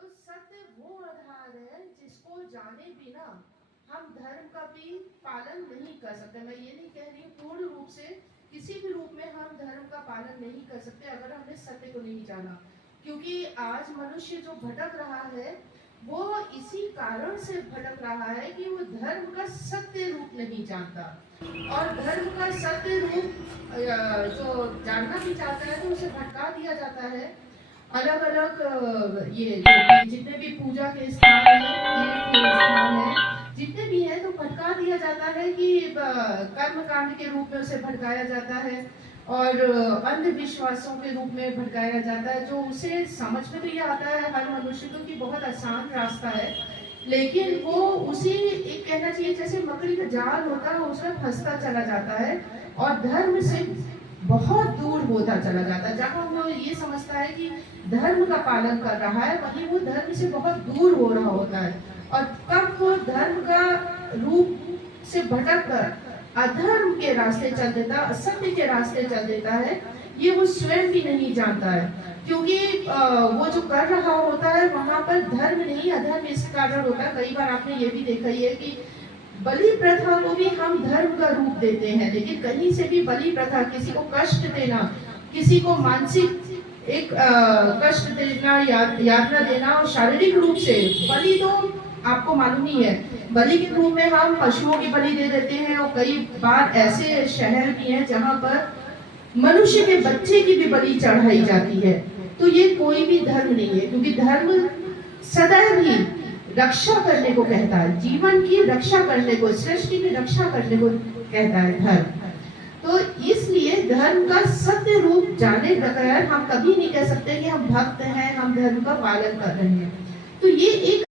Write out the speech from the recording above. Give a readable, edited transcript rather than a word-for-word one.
तो सत्य वो आधार है जिसको जाने बिना हम धर्म का भी पालन नहीं कर सकते। मैं ये नहीं कह रही हूँ पूर्ण रूप से, किसी भी रूप में हम धर्म का पालन नहीं कर सकते अगर हमने सत्य को नहीं जाना। क्योंकि आज मनुष्य जो भटक रहा है वो इसी कारण से भटक रहा है कि वो धर्म का सत्य रूप नहीं जानता। और धर्म का सत्य रूप जो जानना भी चाहता है तो उसे भटका दिया जाता है। अलग अलग ये जितने भी पूजा के स्थान है, तीर्थ के स्थान है, जितने भी है तो भटका दिया जाता है कि कर्म कांड के रूप में उसे भटकाया जाता है और अंधविश्वासों के रूप में भटकाया जाता है, जो उसे समझ में तो ये आता है हर मनुष्य को कि बहुत आसान रास्ता है, लेकिन वो उसी एक कहना चाहिए जैसे मकड़ी का जाल होता है उसमें फंसता चला जाता है और धर्म से बहुत दूर होता चला जाता है। जहाँ वो ये समझता है कि धर्म का पालन कर रहा है वहीं वो धर्म से बहुत दूर हो रहा होता है और कब वो धर्म का रूप से भटक कर अधर्म के रास्ते चल देता, असत्य के रास्ते चल देता है, ये वो स्वयं भी नहीं जानता है। क्योंकि वो जो कर रहा होता है वहां पर धर्म नहीं अधर्म इस कारण होता है। कई बार आपने ये भी देखा ही है कि बलि प्रथा को भी हम धर्म का रूप देते हैं, लेकिन कहीं से भी बलि प्रथा किसी को कष्ट देना, किसी को मानसिक एक कष्ट देना, यातना देना और शारीरिक रूप से बलि तो आपको मालूम ही है, बलि के रूप में हम पशुओं की बलि दे देते हैं और कई बार ऐसे शहर भी हैं जहां पर मनुष्य के बच्चे की भी बलि चढ़ाई जाती है। तो ये कोई भी धर्म नहीं है, क्योंकि धर्म सदैव ही रक्षा करने को कहता है, जीवन की रक्षा करने को, सृष्टि की रक्षा करने को कहता है धर्म। तो इसलिए धर्म का सत्य रूप जाने बगैर हम कभी नहीं कह सकते कि हम भक्त हैं, हम धर्म का पालन कर रहे हैं। तो ये एक